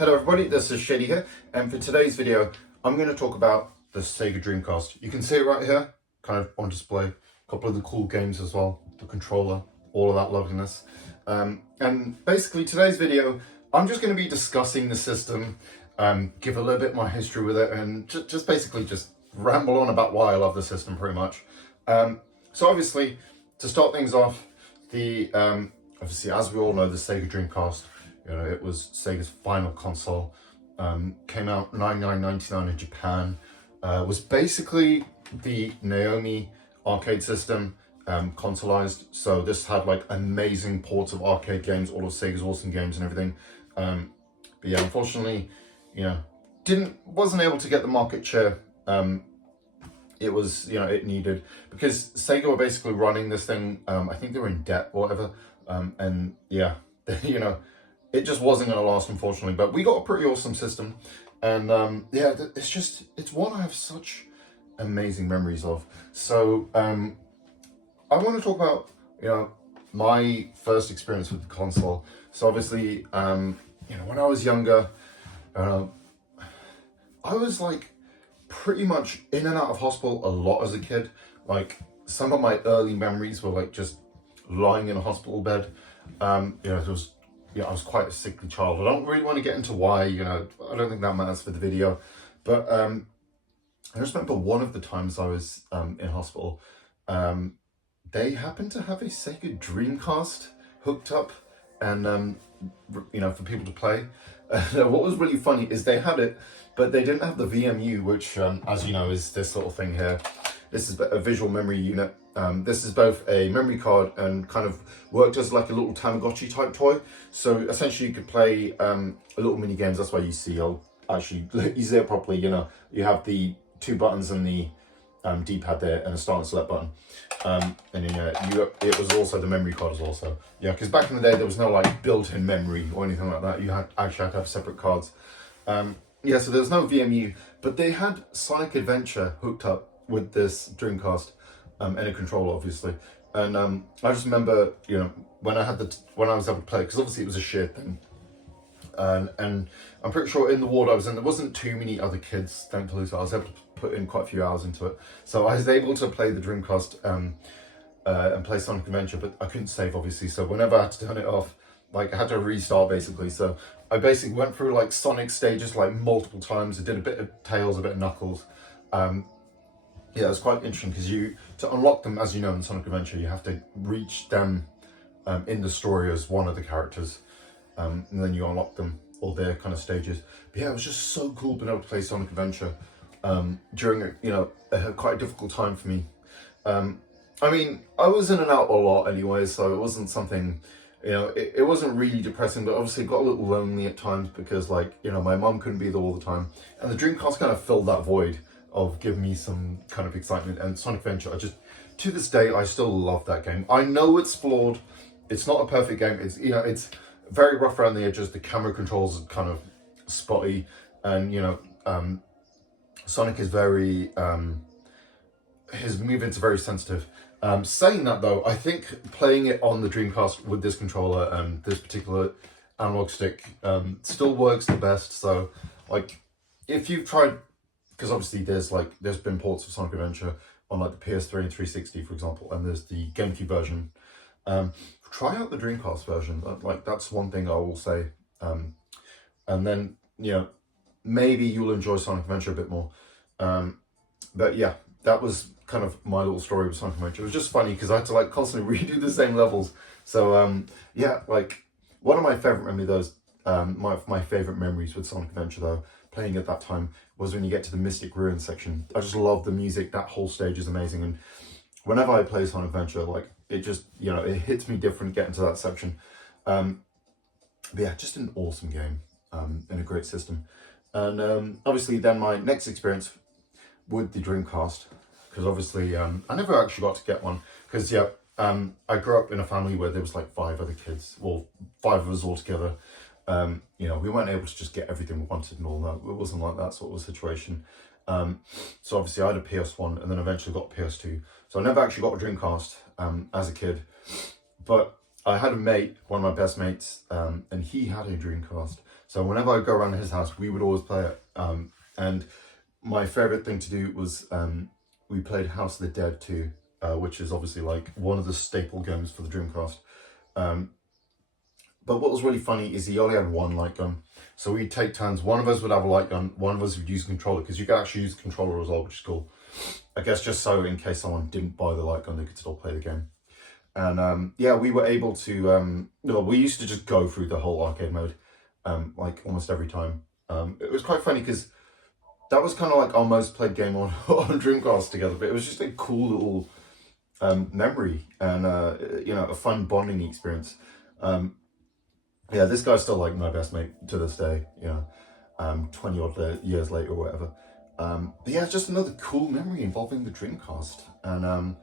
Hello everybody, this is Shady here, and for today's video, I'm going to talk about the Sega Dreamcast. You can see it right here, kind of on display. A couple of the cool games as well, the controller, all of that loveliness. And basically today's video, I'm just going to be discussing the system, give a little bit more history with it, and just basically ramble on about why I love the system pretty much. So obviously, to start things off, obviously as we all know, the Sega Dreamcast, it was Sega's final console, came out $99.99 in Japan, was basically the Naomi arcade system, consoleized. So this had like amazing ports of arcade games, all of Sega's awesome games and everything. But yeah, unfortunately, wasn't able to get the market share it needed, because Sega were basically running this thing. I think they were in debt or whatever, and yeah, it just wasn't going to last, unfortunately. But we got a pretty awesome system, and yeah, it's one I have such amazing memories of. So I want to talk about my first experience with the console. So obviously, when I was younger, I was like pretty much in and out of hospital a lot as a kid. Like some of my early memories were like just lying in a hospital bed. I was quite a sickly child. I don't really want to get into why, I don't think that matters for the video. But I just remember one of the times I was in hospital, they happened to have a Sega Dreamcast hooked up and, for people to play. What was really funny is they had it, but they didn't have the VMU, which, as you know, is this little thing here. This is a visual memory unit. This is both a memory card and kind of worked as like a little Tamagotchi type toy. So essentially you could play little mini games. That's why you see, I'll actually use it properly. You have the two buttons and the D-pad there and a start and select button. And then it was also the memory card as well. So yeah, because back in the day there was no like built-in memory or anything like that. You actually had to have separate cards. Yeah, so there was no VMU, but they had Sonic Adventure hooked up with this Dreamcast and a controller, obviously. And I just remember, when I was able to play, because obviously it was a shared thing. And I'm pretty sure in the ward I was in, there wasn't too many other kids, thankfully, so I was able to put in quite a few hours into it. So I was able to play the Dreamcast and play Sonic Adventure, but I couldn't save, obviously. So whenever I had to turn it off, like I had to restart basically. So I basically went through like Sonic stages like multiple times. I did a bit of Tails, a bit of Knuckles. Yeah, it was quite interesting because to unlock them, as you know, in Sonic Adventure, you have to reach them in the story as one of the characters, and then you unlock them, all their kind of stages. But yeah, it was just so cool being able to play Sonic Adventure during quite a difficult time for me. I mean, I was in and out a lot anyway, so it wasn't something, it wasn't really depressing, but obviously it got a little lonely at times because my mum couldn't be there all the time, and the Dreamcast kind of filled that void of giving me some kind of excitement. And Sonic Adventure, to this day, I still love that game. I know it's flawed. It's not a perfect game. It's very rough around the edges. The camera controls are kind of spotty, and Sonic is his movements are very sensitive. Saying that though, I think playing it on the Dreamcast with this controller and this particular analog stick still works the best. So if you've tried, because obviously there's been ports of Sonic Adventure on like the PS3 and 360, for example, and there's the GameCube version. Try out the Dreamcast version. That's one thing I will say. And then maybe you'll enjoy Sonic Adventure a bit more. But yeah, that was kind of my little story with Sonic Adventure. It was just funny because I had to constantly redo the same levels. So yeah, one of my favorite memories, my favorite memories with Sonic Adventure though, playing at that time, was when you get to the Mystic Ruins section. I just love the music. That whole stage is amazing, and whenever I play Sonic Adventure, it just it hits me different getting to that section. But yeah, just an awesome game and a great system. And obviously then my next experience with the Dreamcast, because obviously I never actually got to get one, because I grew up in a family where there was 5 other kids, well 5 of us all together. We weren't able to just get everything we wanted and all that. It wasn't like that sort of situation. So obviously I had a PS1 and then eventually got a PS2. So I never actually got a Dreamcast as a kid. But I had a mate, one of my best mates, and he had a Dreamcast. So whenever I go around his house, we would always play it. And my favorite thing to do was we played House of the Dead 2, which is obviously like one of the staple games for the Dreamcast. Um, but what was really funny is he only had one light gun. So we'd take turns. One of us would have a light gun, one of us would use a controller, because you could actually use the controller as well, which is cool. I guess just so in case someone didn't buy the light gun, they could still play the game. And yeah, we were able to, we used to just go through the whole arcade mode, like almost every time. It was quite funny because that was kind of like our most played game on, on Dreamcast together, but it was just a cool little memory and, a fun bonding experience. Yeah, this guy's still like my best mate to this day, 20 odd years later or whatever. But yeah, it's just another cool memory involving the Dreamcast. And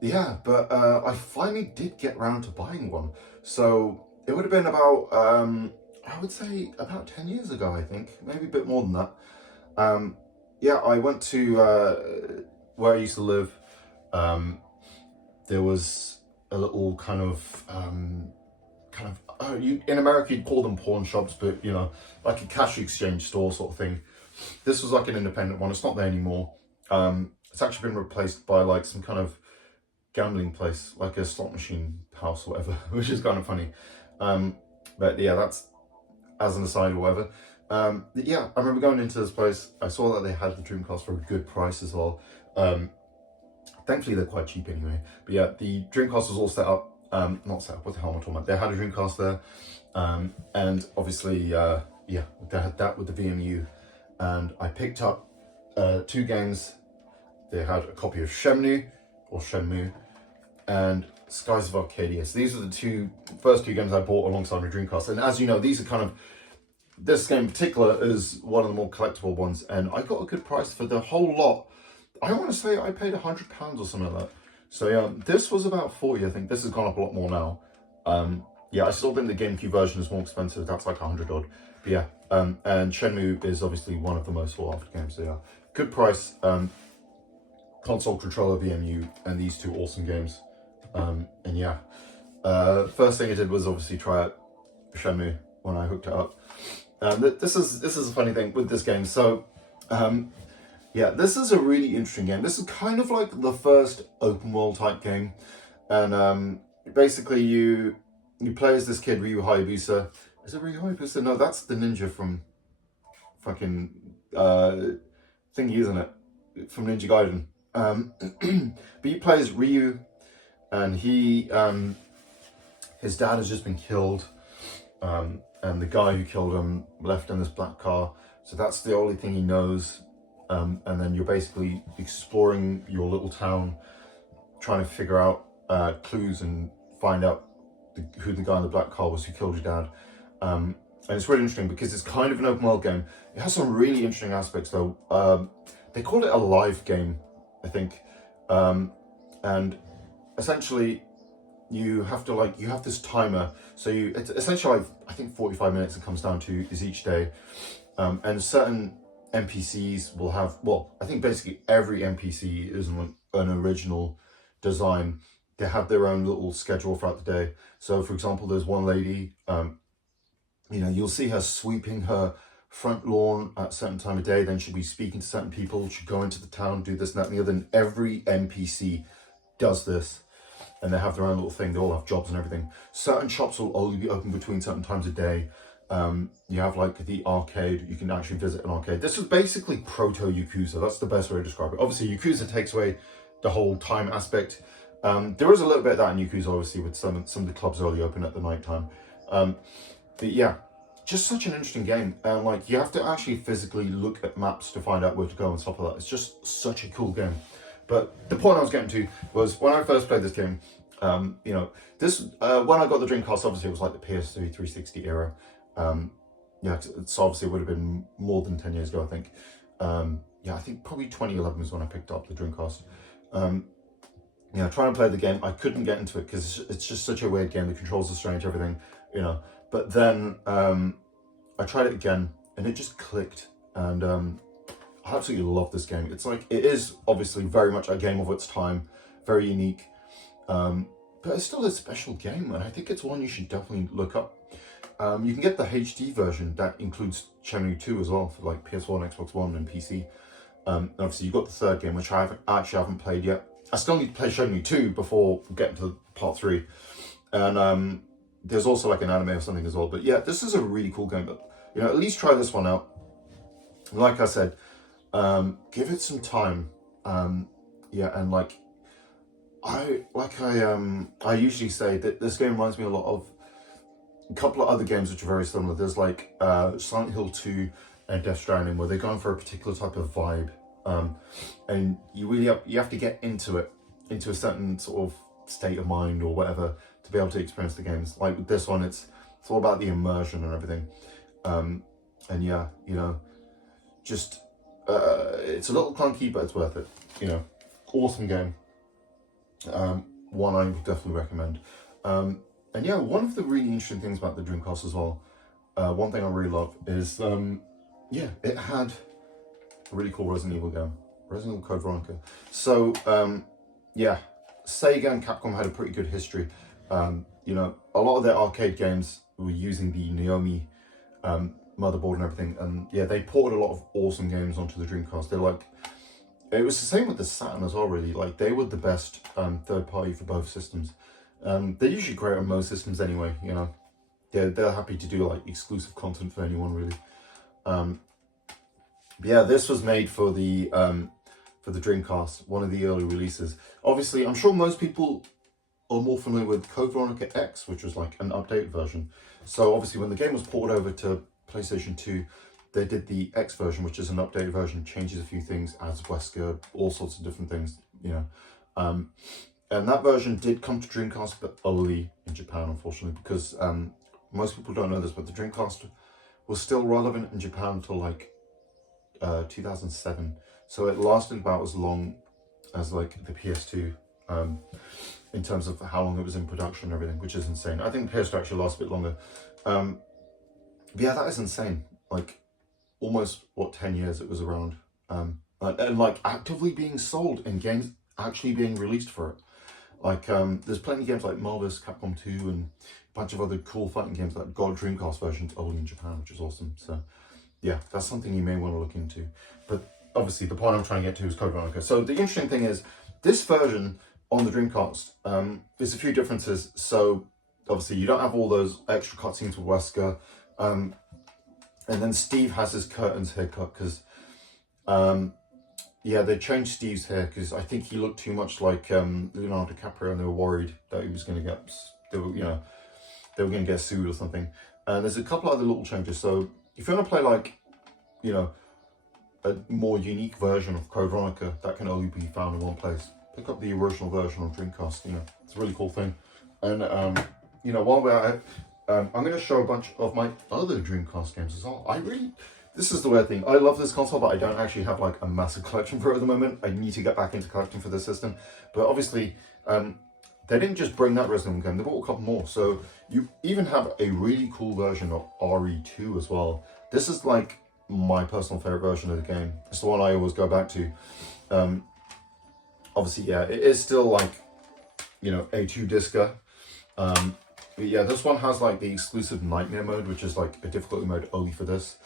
yeah, but I finally did get round to buying one. So it would have been about, I would say about 10 years ago, I think, maybe a bit more than that. Yeah, I went to where I used to live. There was a little kind of, in America you'd call them pawn shops, but like a cash exchange store sort of thing. This was like an independent one. It's not there anymore. It's actually been replaced by like some kind of gambling place, like a slot machine house or whatever, which is kind of funny. But yeah, that's as an aside or whatever. Yeah, I remember going into this place. I saw that they had the Dreamcast for a good price as well. Thankfully, they're quite cheap anyway. But yeah, the Dreamcast was all set up. Not set up, what the hell am I talking about? They had a Dreamcast there. And obviously, yeah, they had that with the VMU. And I picked up 2 games. They had a copy of Shenmue, and Skies of Arcadia. So these are the first two games I bought alongside my Dreamcast. And as you know, these are kind of, this game in particular is one of the more collectible ones. And I got a good price for the whole lot. I want to say I paid £100 or something like that. So yeah, this was about 40, I think. This has gone up a lot more now. Yeah, I still think the GameCube version is more expensive. That's like 100 odd. But yeah, and Shenmue is obviously one of the most sought after games. So yeah, good price. Console controller, VMU, and these 2 awesome games. And yeah, first thing I did was obviously try out Shenmue when I hooked it up. This is a funny thing with this game. So yeah, this is a really interesting game. This is kind of like the first open world type game, and basically you play as this kid Ryu Hayabusa. Is it Ryu Hayabusa? No, that's the ninja from fucking thingy, isn't it? From Ninja Gaiden. But you play as Ryu, and his dad has just been killed, and the guy who killed him left in this black car. So that's the only thing he knows. And then you're basically exploring your little town, trying to figure out clues and find out who the guy in the black car was who killed your dad. And it's really interesting because it's kind of an open world game. It has some really interesting aspects though. They call it a live game, I think. And essentially you have this timer. So it's essentially like, I think 45 minutes it comes down to is each day. And certain NPCs will have, well, I think basically every NPC is an original design. They have their own little schedule throughout the day. So for example, there's one lady, you'll see her sweeping her front lawn at a certain time of day, then she'll be speaking to certain people, she'll go into the town, do this and that and the other, and every NPC does this. And they have their own little thing, they all have jobs and everything. Certain shops will only be open between certain times of day. You have like the arcade, you can actually visit an arcade. This was basically proto-Yakuza, that's the best way to describe it. Obviously Yakuza takes away the whole time aspect. There is a little bit of that in Yakuza, obviously, with some of the clubs only open at the night time. But yeah, just such an interesting game. Like, you have to actually physically look at maps to find out where to go and stuff like that. It's just such a cool game. But the point I was getting to was when I first played this game, when I got the Dreamcast, obviously it was like the PS3 360 era. Yeah, so obviously it would have been more than 10 years ago, I think. Yeah, I think probably 2011 was when I picked up the Dreamcast. Trying to play the game, I couldn't get into it because it's just such a weird game. The controls are strange, everything, But then I tried it again and it just clicked. And I absolutely love this game. It's like, it is obviously very much a game of its time, very unique. but it's still a special game, and I think it's one you should definitely look up. You can get the HD version that includes Shenmue 2 as well for like PS1, Xbox One, and PC. Obviously, you've got the third game, which I haven't played yet. I still need to play Shenmue 2 before getting to part 3. And there's also like an anime or something as well. But yeah, this is a really cool game. But you know, at least try this one out. Like I said, give it some time. Yeah, and like I usually say that this game reminds me a lot of a couple of other games which are very similar. There's like Silent Hill 2 and Death Stranding, where they're going for a particular type of vibe, and you really have to get into it, into a certain sort of state of mind or whatever to be able to experience the games. Like with this one, it's all about the immersion and everything, and yeah, you know, just it's a little clunky, but it's worth it. You know, awesome game. One I would definitely recommend. And yeah, one of the really interesting things about the Dreamcast as well, one thing I really love is, yeah, it had a really cool Resident Evil game, Resident Evil Code Veronica. So, yeah, Sega and Capcom had a pretty good history. You know, a lot of their arcade games were using the Naomi motherboard and everything, and yeah, they ported a lot of awesome games onto the Dreamcast. They're like, it was the same with the Saturn as well, really. Like, they were the best third party for both systems. They're usually great on most systems anyway, you know. They're happy to do like exclusive content for anyone, really. But yeah, this was made for the Dreamcast, one of the early releases. Obviously, I'm sure most people are more familiar with Code Veronica X, which was like an updated version. So obviously, when the game was ported over to PlayStation 2, they did the X version, which is an updated version, changes a few things, adds Wesker, all sorts of different things, you know. And that version did come to Dreamcast, but only in Japan, unfortunately, because most people don't know this, but the Dreamcast was still relevant in Japan until like 2007. So it lasted about as long as like the PS2 in terms of how long it was in production and everything, which is insane. I think the PS2 actually lasts a bit longer. But yeah, that is insane. Like almost, 10 years it was around. And like actively being sold in games actually being released for it. Like, there's plenty of games like Marvel's Capcom 2 and a bunch of other cool fighting games that got Dreamcast versions only in Japan, which is awesome. So, yeah, that's something you may want to look into. But obviously, the point I'm trying to get to is Code Veronica. So, the interesting thing is, this version on the Dreamcast, there's a few differences. So, obviously, you don't have all those extra cutscenes with Wesker. And then Steve has his curtains haircut because yeah, they changed Steve's hair because I think he looked too much like Leonardo DiCaprio, and they were worried that he was going to get, they were going to get sued or something. And there's a couple other little changes. So if you want to play like, you know, a more unique version of Code Veronica that can only be found in one place, pick up the original version on Dreamcast. You know, it's a really cool thing. And you know, while we're at it, I'm going to show a bunch of my other Dreamcast games as well. This is the weird thing. I love this console, but I don't actually have like a massive collection for it at the moment. I need to get back into collecting for this system. But obviously, they didn't just bring that Resident Evil game, they brought a couple more. So you even have a really cool version of RE2 as well. This is like my personal favorite version of the game. It's the one I always go back to. Obviously, yeah, it is still like, you know, A2 Disca. But yeah, this one has like the exclusive Nightmare mode, which is like a difficulty mode only for this.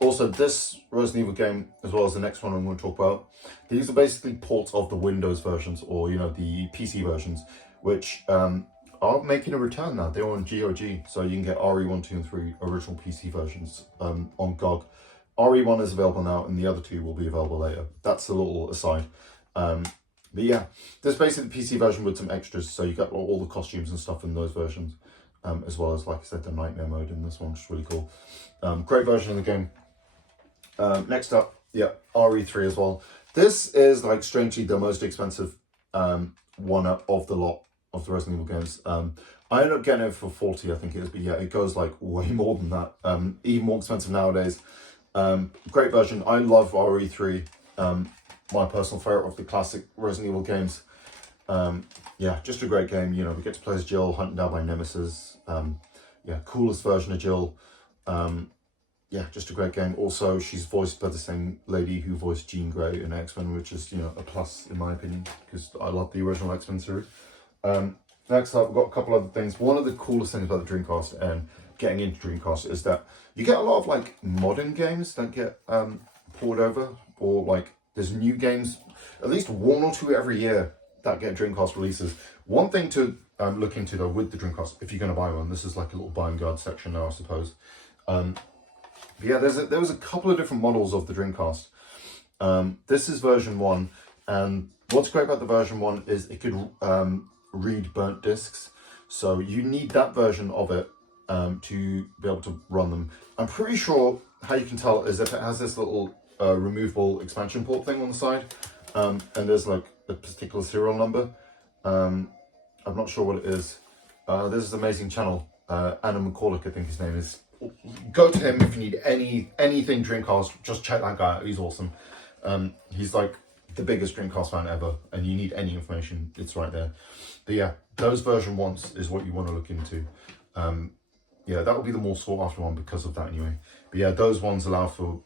Also, this Resident Evil game, as well as the next one I'm going to talk about, these are basically ports of the Windows versions, or, you know, the PC versions, which are making a return now. They're on GOG, so you can get RE1, 2, and 3 original PC versions on GOG. RE1 is available now, and the other two will be available later. That's a little aside. But yeah, there's basically the PC version with some extras, so you get all the costumes and stuff in those versions, as well as, like I said, the Nightmare mode in this one, which is really cool. Great version of the game. Next up, yeah, RE3 as well. This is, like, strangely the most expensive one of the lot of the Resident Evil games. I ended up getting it for 40, I think it is, but yeah, it goes, like, way more than that. Even more expensive nowadays. Great version. I love RE3. My personal favorite of the classic Resident Evil games. Yeah, just a great game. You know, we get to play as Jill, hunted down by Nemesis. Yeah, coolest version of Jill. Yeah, just a great game. Also, she's voiced by the same lady who voiced Jean Grey in X-Men, which is, you know, a plus in my opinion, because I love the original X-Men series. Next up, we've got a couple other things. One of the coolest things about the Dreamcast and getting into Dreamcast is that you get a lot of like modern games that get poured over, or like there's new games, at least one or two every year that get Dreamcast releases. One thing to look into though with the Dreamcast, if you're going to buy one, this is like a little buy and guard section now, I suppose. Yeah, there was a couple of different models of the Dreamcast. This is version 1, and what's great about the version 1 is it could read burnt discs, so you need that version of it to be able to run them. I'm pretty sure how you can tell is if it has this little removable expansion port thing on the side, and there's like a particular serial number. I'm not sure what it is. There's this amazing channel, Anna McCulloch, I think his name is. Go to him if you need anything Dreamcast. Just check that guy out. He's awesome. He's like the biggest Dreamcast fan ever, and you need any information, it's right there. But yeah, those version 1s is what you want to look into. Yeah, that will be the more sought after one because of that anyway. But yeah, those ones allow for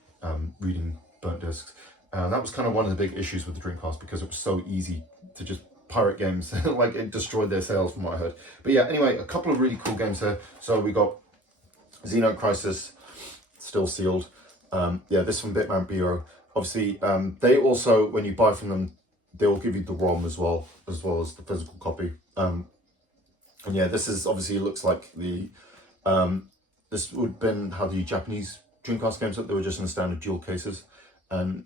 reading burnt discs. That was kind of one of the big issues with the Dreamcast, because it was so easy to just pirate games. Like, it destroyed their sales from what I heard. But yeah, anyway, a couple of really cool games here. So we got Xeno Crisis, still sealed. Yeah, this from Bitmap Bureau. Obviously, they also, when you buy from them, they will give you the ROM as well as the physical copy. And yeah, this is obviously, it looks like the this would have been how the Japanese Dreamcast games look. They were just in standard dual cases. And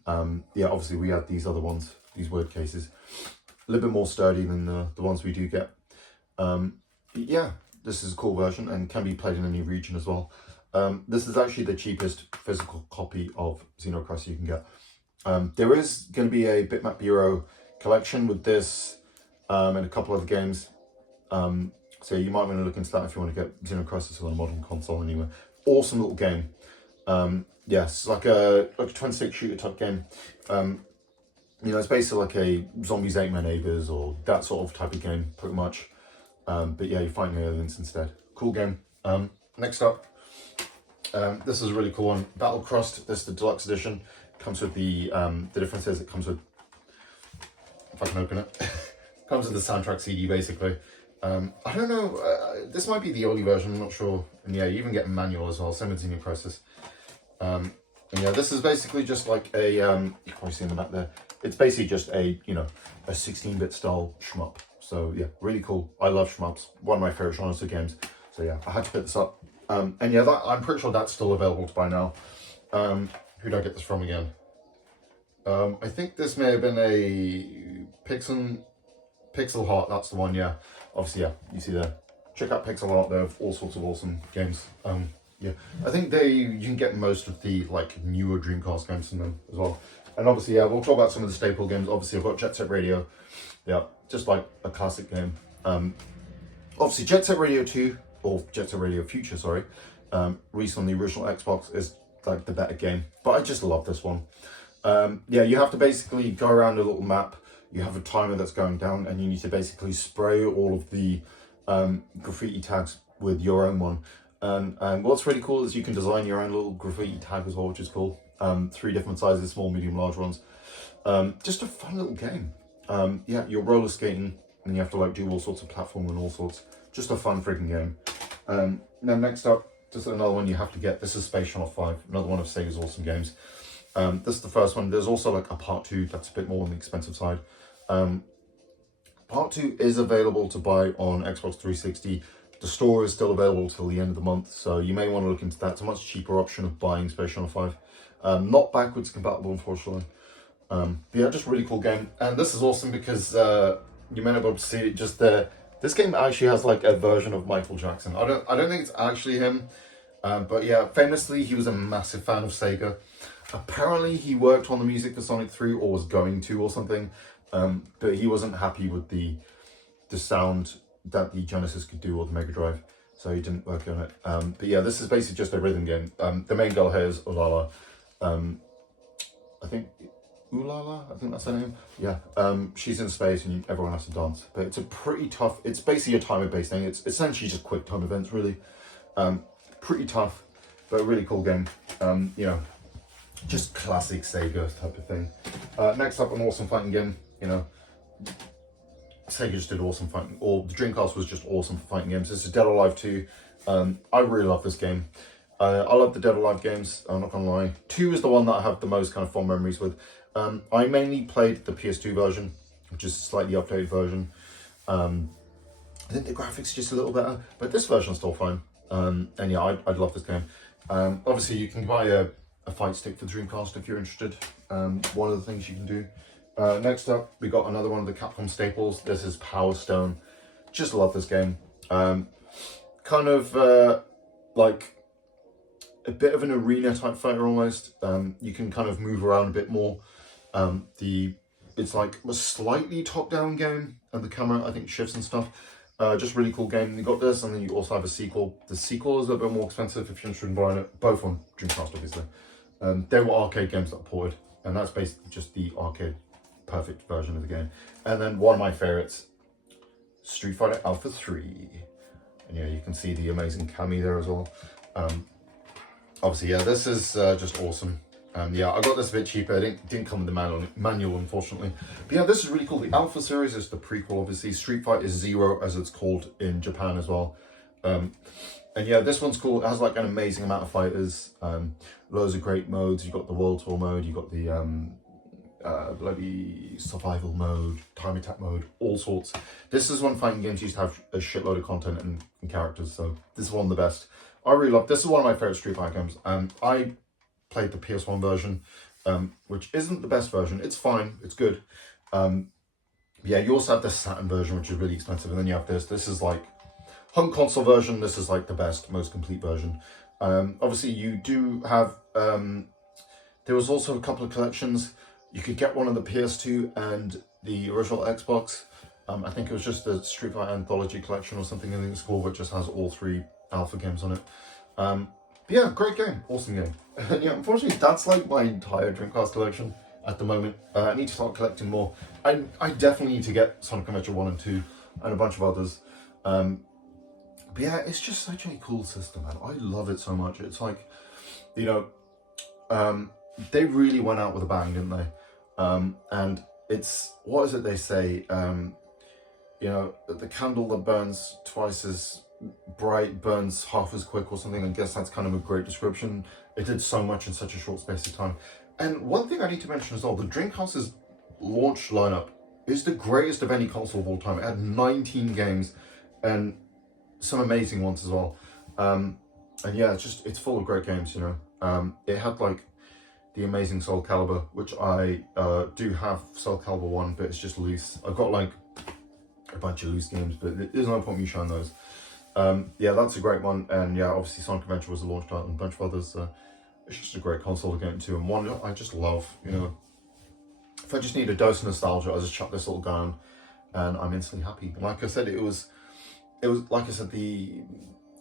yeah, obviously we had these other ones, these word cases, a little bit more sturdy than the ones we do get. Yeah, this is a cool version and can be played in any region as well. This is actually the cheapest physical copy of Xeno Crisis you can get. There is going to be a Bitmap Bureau collection with this and a couple other games. So you might want to look into that if you want to get Xeno Crisis on a modern console anyway. Awesome little game. Yes, like a twin stick shooter type game. You know, it's basically like a Zombies Ate My Neighbors or that sort of type of game, pretty much. But yeah, you find aliens instead. Cool game. Next up, this is a really cool one. Battle Crust. This is the deluxe edition. Comes with the difference is it comes with, if I can open it, comes with the soundtrack CD basically. I don't know. This might be the early version. I'm not sure. And yeah, you even get a manual as well. Same with Xeno Crisis. And yeah, this is basically just like a, you can probably see in the back there, it's basically just a, you know, a 16-bit style shmup. So yeah, really cool. I love shmups, one of my favorite genres of games. So yeah, I had to pick this up. And yeah, I'm pretty sure that's still available to buy now. Who did I get this from again? I think this may have been a Pixel Heart, that's the one, yeah. Obviously, yeah, you see there. Check out Pixel Heart, they have all sorts of awesome games. Yeah, I think you can get most of the like newer Dreamcast games from them as well. And obviously, yeah, we'll talk about some of the staple games. Obviously, I've got Jet Set Radio. Yeah, just like a classic game. Obviously, Jet Set Radio 2, or Jet Set Radio Future, sorry, released on the original Xbox, is like the better game. But I just love this one. Yeah, you have to basically go around a little map. You have a timer that's going down, and you need to basically spray all of the graffiti tags with your own one. And what's really cool is you can design your own little graffiti tag as well, which is cool. 3 different sizes, small, medium, large ones. Just a fun little game. Yeah, you're roller skating and you have to like do all sorts of platform and all sorts. Just a fun freaking game. Now next up, just another one you have to get. This is Space Channel 5, another one of Sega's awesome games. This is the first one. There's also like a part 2 that's a bit more on the expensive side. Part 2 is available to buy on Xbox 360. The store is still available till the end of the month, so you may want to look into that. It's a much cheaper option of buying Space Channel 5. Not backwards compatible, unfortunately. But yeah, just a really cool game. And this is awesome because you may not be able to see it just there. This game actually has like a version of Michael Jackson. I don't think it's actually him. But yeah, famously, he was a massive fan of Sega. Apparently, he worked on the music for Sonic 3 or was going to or something. But he wasn't happy with the sound that the Genesis could do or the Mega Drive, so he didn't work on it. But yeah, this is basically just a rhythm game. The main girl here is Ulala. I think Ulala, I think that's her name. Yeah, she's in space and everyone has to dance. But it's a pretty tough, it's basically a timer-based thing. It's essentially just quick time events, really. Pretty tough, but a really cool game. You know, just classic Sega type of thing. Next up, an awesome fighting game, you know. Sega just did awesome fighting, or the Dreamcast was just awesome for fighting games. This is Dead or Alive 2. I really love this game. I love the Dead or Alive games, I'm not gonna lie. 2 is the one that I have the most kind of fond memories with. I mainly played the PS2 version, which is a slightly updated version. I think the graphics are just a little better, but this version's still fine. And yeah, I'd love this game. Obviously, you can buy a fight stick for Dreamcast if you're interested. One of the things you can do. Next up, we got another one of the Capcom staples. This is Power Stone. Just love this game. Kind of like a bit of an arena type fighter almost. You can kind of move around a bit more. It's like a slightly top-down game, and the camera I think shifts and stuff. Just really cool game. You got this, and then you also have a sequel. The sequel is a little bit more expensive if you're interested in buying it. Both on Dreamcast, obviously. They were arcade games that are ported, and that's basically just the arcade perfect version of the game. And then one of my favorites, Street Fighter Alpha 3. And yeah, you can see the amazing Cammy there as well. Obviously, yeah, this is just awesome. Yeah, I got this a bit cheaper. It didn't come with the manual, unfortunately. But yeah, this is really cool. The Alpha series is the prequel, obviously. Street Fighter Zero, as it's called in Japan as well. And yeah, this one's cool. It has like an amazing amount of fighters. Loads of great modes. You got the World Tour mode. You got the bloody survival mode, time attack mode, all sorts. This is one fighting games used to have a shitload of content and characters. So this is one of the best. I really love. This is one of my favorite Street Fighter games. I played the PS1 version, which isn't the best version. It's fine, it's good. Yeah, you also have the Saturn version, which is really expensive, and then you have this. This is like home console version. This is like the best, most complete version. Obviously, you do have. There was also a couple of collections. You could get one on the PS2 and the original Xbox. I think it was just the Street Fighter Anthology collection or something. I think it's called, which just has all 3 Alpha games on it. Yeah, great game, awesome game. And yeah, unfortunately, that's like my entire Dreamcast collection at the moment. I need to start collecting more. I definitely need to get Sonic Adventure 1 and 2 and a bunch of others. But yeah, it's just such a cool system, man. I love it so much. It's like, you know, they really went out with a bang, didn't they? And it's, what is it they say? You know, the candle that burns twice as bright burns half as quick or something. I guess that's kind of a great description. It did so much in such a short space of time. And one thing I need to mention as well, the Dreamcast's launch lineup is the greatest of any console of all time. It had 19 games and some amazing ones as well. And yeah, it's full of great games, you know. It had like the amazing Soul Calibur, which I do have Soul Calibur 1, but it's just loose. I've got like a bunch of loose games, but there's no point me showing those. Yeah, that's a great one. And yeah, obviously Sonic Adventure was a launch title and a bunch of others. It's just a great console to get into, and one I just love, you know. If I just need a dose of nostalgia, I just chuck this little down and I'm instantly happy. And like I said, it was like I said,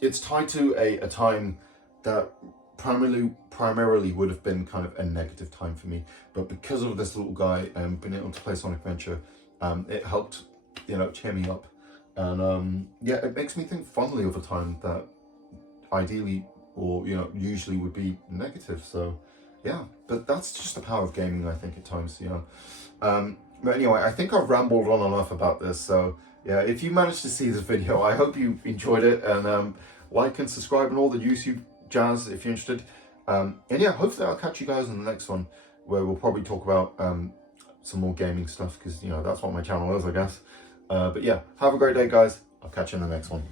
it's tied to a time that primarily would have been kind of a negative time for me. But because of this little guy and being able to play Sonic Adventure, it helped, you know, cheer me up. And yeah, it makes me think fondly of a time that ideally, or you know, usually would be negative. So yeah, but that's just the power of gaming, I think, at times, you know. But anyway, I think I've rambled on enough about this. So yeah, if you managed to see this video, I hope you enjoyed it, and like and subscribe and all the YouTube jazz if you're interested. And yeah, hopefully I'll catch you guys in the next one, where we'll probably talk about some more gaming stuff, because you know that's what my channel is, I guess. But yeah, have a great day, guys. I'll catch you in the next one.